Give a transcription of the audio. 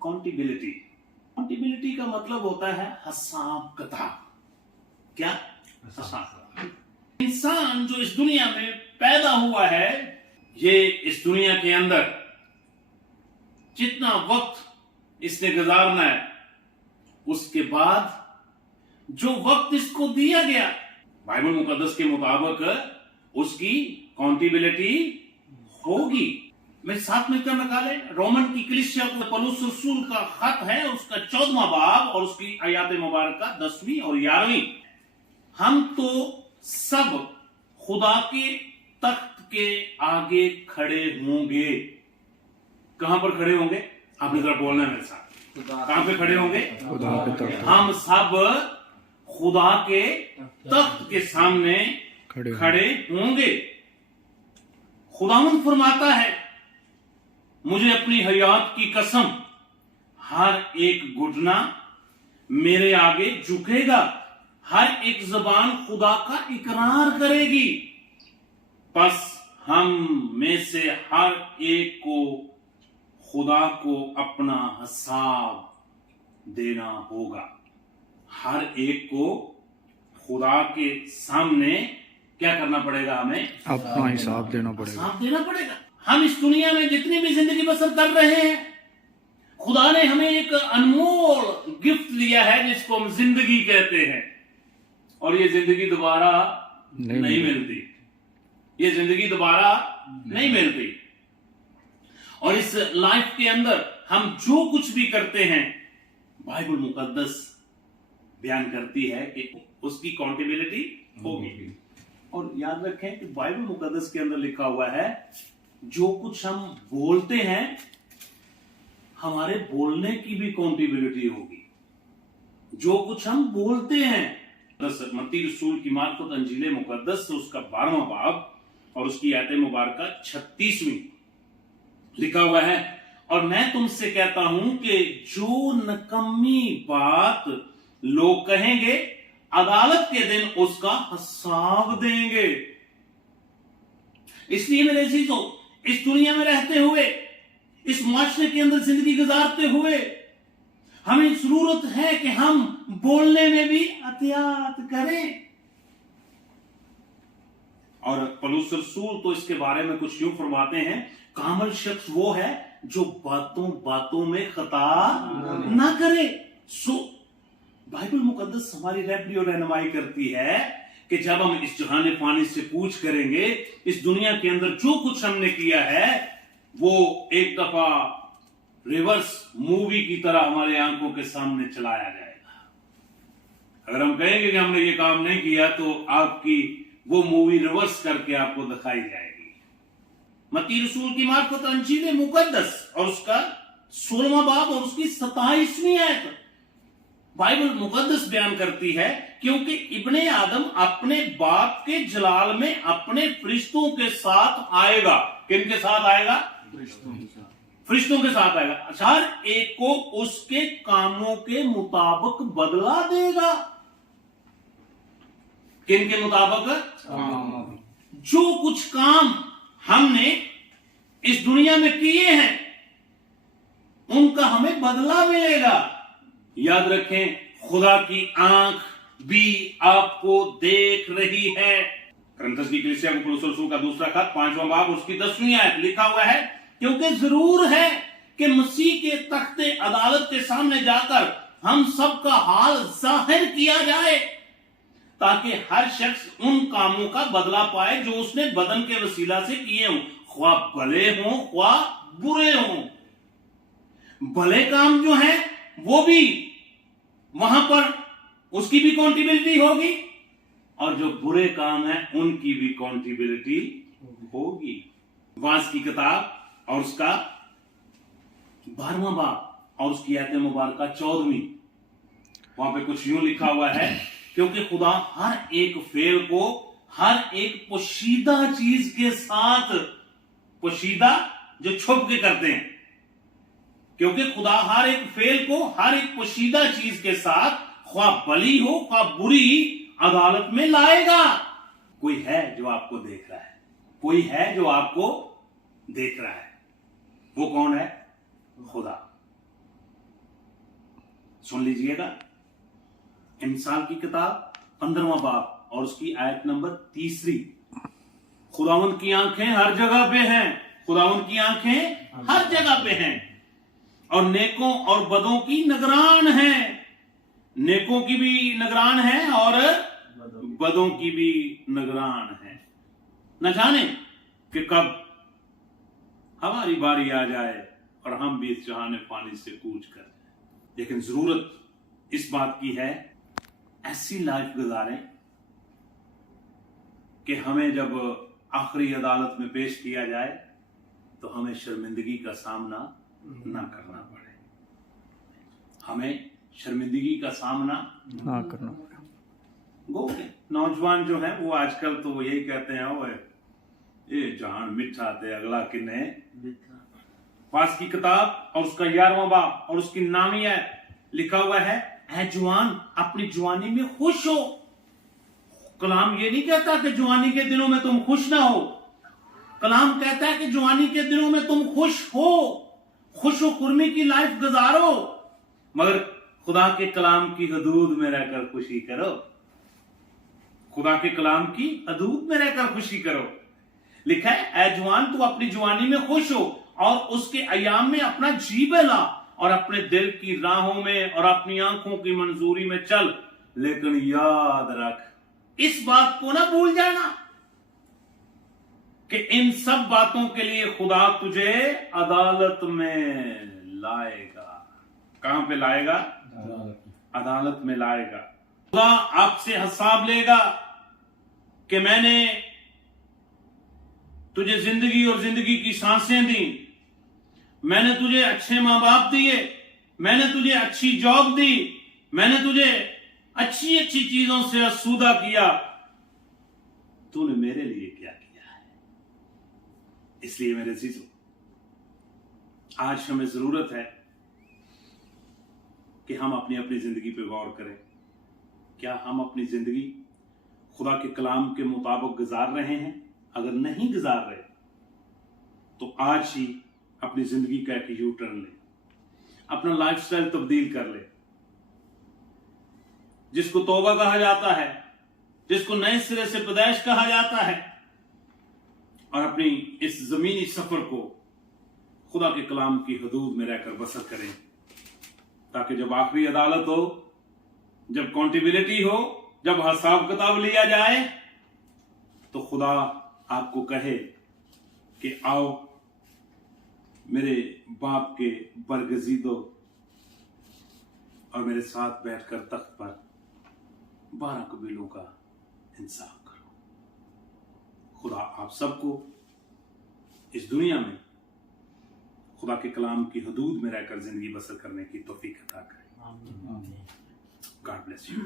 Accountability. Accountability का मतलब होता है हिसाब किताब। क्या? हिसाब। इंसान जो इस दुनिया में पैदा हुआ है, ये इस दुनिया के अंदर जितना वक्त इसने गुजारना है, उसके बाद जो वक्त इसको दिया गया, बाइबल मुकद्दस के मुताबिक उसकी अकाउंटेबिलिटी होगी। मेरे साथ मिलकर निकाले रोमन की कलीसिया को पौलुस रसूल का खत है, उसका 14वां बाब और उसकी आयत मुबारक 10वीं और 11वीं। हम तो सब खुदा के तख्त के आगे खड़े होंगे। कहां पर खड़े होंगे? आपने जरा बोलना है मेरे साथ। कहां पे खड़े होंगे? हम सब खुदा के तख्त के सामने खड़े होंगे। खुदावंद फरमाता है, मुझे अपनी हयात की कसम, हर एक घुटना मेरे आगे झुकेगा, हर एक जबान खुदा का इकरार करेगी। बस हम में से हर एक को खुदा को अपना हिसाब देना होगा। हर एक को खुदा के सामने क्या करना पड़ेगा? हमें अपना हिसाब देना पड़ेगा। हिसाब देना पड़ेगा। हम इस दुनिया में जितनी भी जिंदगी बसर कर रहे हैं, खुदा ने हमें एक अनमोल गिफ्ट दिया है जिसको हम जिंदगी कहते हैं, और ये जिंदगी दोबारा नहीं मिलती। ये जिंदगी दोबारा नहीं मिलती। और इस लाइफ के अंदर हम जो कुछ भी करते हैं, बाइबल मुकद्दस बयान करती है कि उसकी अकाउंटेबिलिटी होगी। और याद रखें कि बाइबल मुकद्दस के अंदर लिखा हुआ है, जो कुछ हम बोलते हैं, हमारे बोलने की भी अकाउंटेबिलिटी होगी। जो कुछ हम बोलते हैं, मत्ती रसूल की मार्फत अंजील मुकद्दस से उसका 12वां बाब और उसकी आयत मुबारक 36वीं लिखा हुआ है, और मैं तुमसे कहता हूं कि जो नकम्मी बात लोग कहेंगे, अदालत के दिन उसका हिसाब देंगे। इसलिए मेरे अजीजों, इस दुनिया में रहते हुए, इस माशरे के अंदर जिंदगी गुजारते हुए, हमें जरूरत है कि हम बोलने में भी एहतियात करें। और पौलुस रसूल तो इसके बारे में कुछ यूं फरमाते हैं, कामिल शख्स वो है जो बातों बातों में खता ना करे। सो बाइबल मुकद्दस हमारी रहबरी और रहनुमाई करती है कि जब हम इस जहाने पानी से पूछ करेंगे, इस दुनिया के अंदर जो कुछ हमने किया है, वो एक दफा रिवर्स मूवी की तरह हमारे आंखों के सामने चलाया जाएगा। अगर हम कहेंगे कि हमने ये काम नहीं किया, तो आपकी वो मूवी रिवर्स करके आपको दिखाई जाएगी। मत्ती रसूल की मार्फत अंजील मुकद्दस और उसका 16वां बाब और उसकी 27वीं आयत बाइबल मुकद्दस बयान करती है, क्योंकि इब्ने आदम अपने बाप के जलाल में अपने फरिश्तों के साथ आएगा। किन के साथ आएगा? फरिश्तों के साथ आएगा। हर एक को उसके कामों के मुताबिक बदला देगा। किन के मुताबिक? जो कुछ काम हमने इस दुनिया में किए हैं, उनका हमें बदला मिलेगा। याद रखें, खुदा की आंख भी आपको देख रही है। करंथस की कलीसिया को पौलुस रसूल का दूसरा खत 5वां बाब उसकी 10वीं आयत लिखा हुआ है, क्योंकि जरूर है कि मसीह के तख्ते अदालत के सामने जाकर हम सबका हाल जाहिर किया जाए, ताकि हर शख्स उन कामों का बदला पाए जो उसने बदन के वसीला से किए हों, ख्वाह भले हों ख्वाह बुरे हों। भले काम जो है वो भी वहां पर उसकी भी अकाउंटेबिलिटी होगी, और जो बुरे काम है उनकी भी अकाउंटेबिलिटी होगी। वास की किताब और उसका 12वां बाब और उसकी आयत मुबारक 14वीं, वहां पे कुछ यूं लिखा हुआ है, क्योंकि खुदा हर एक फेल को हर एक पोशीदा चीज के साथ, पोशीदा जो छुप के करते हैं, क्योंकि खुदा हर एक फेल को हर एक पोशीदा चीज के साथ, ख्वाह भली हो ख्वाह बुरी, अदालत में लाएगा। कोई है जो आपको देख रहा है, कोई है जो आपको देख रहा है। वो कौन है? खुदा। सुन लीजिएगा, इमसाल की किताब 15वां बाब और उसकी आयत नंबर 3। खुदावंद की आंखें हर जगह पे हैं, खुदावंद की आंखें हर जगह पे हैं और नेकों और बदों की निगरान है। नेकों की भी निगरान है और बदों की भी निगरान है। न जाने कि कब हमारी बारी आ जाए और हम भी इस जहाने पानी से कूच कर जाए, लेकिन जरूरत इस बात की है ऐसी लाइफ गुजारें कि हमें जब आखिरी अदालत में पेश किया जाए तो हमें शर्मिंदगी का सामना ना करना पड़े, हमें शर्मिंदगी का सामना ना करना पड़े। वो नौजवान जो है वो आजकल तो वो यही कहते हैं, वो ये जहान मिठा थे अगला किन्ने। पास की किताब और उसका 11वां बाब और उसकी नामी है, लिखा हुआ है, ऐ जवान अपनी जवानी में खुश हो। कलाम ये नहीं कहता कि जवानी के दिनों में तुम खुश ना हो, कलाम कहता है कि जवानी के दिनों में तुम खुश हो, खुशो खुर्मी की लाइफ गुजारो, मगर खुदा के कलाम की हदूद में रहकर खुशी करो, खुदा के कलाम की हदूद में रहकर खुशी करो। लिखा है, ऐ जवान तू अपनी जवानी में खुश हो और उसके अयाम में अपना जी बहला और अपने दिल की राहों में और अपनी आंखों की मंजूरी में चल, लेकिन याद रख इस बात को ना भूल जाना कि इन सब बातों के लिए खुदा तुझे अदालत में लाएगा। कहां पे लाएगा? अदालत में लाएगा। खुदा आपसे हिसाब लेगा कि मैंने तुझे जिंदगी और जिंदगी की सांसें दी, मैंने तुझे अच्छे मां बाप दिए, मैंने तुझे अच्छी जॉब दी, मैंने तुझे अच्छी अच्छी चीजों से आसूदा किया, तूने मेरे लिए क्या किया है? इसलिए मेरे अजीजों, आज हमें जरूरत है कि हम अपनी अपनी जिंदगी पे गौर करें। क्या हम अपनी जिंदगी खुदा के कलाम के मुताबिक गुजार रहे हैं? अगर नहीं गुजार रहे तो आज ही अपनी जिंदगी का एक यू टर्न ले, अपना लाइफस्टाइल तब्दील कर ले, जिसको तौबा कहा जाता है, जिसको नए सिरे से पैदाइश कहा जाता है, और अपनी इस जमीनी सफर को खुदा के कलाम की हदूद में रहकर बसर करें, ताकि जब आखिरी अदालत हो, जब अकाउंटेबिलिटी हो, जब हिसाब किताब लिया जाए, तो खुदा आपको कहे कि आओ मेरे बाप के बरगजीदो और मेरे साथ बैठकर तख्त पर 12 कबीलों का इंसाफ करो। खुदा आप सबको इस दुनिया में खुदा के कलाम की हदूद में रहकर जिंदगी बसर करने की तौफीक अता करे। God bless you.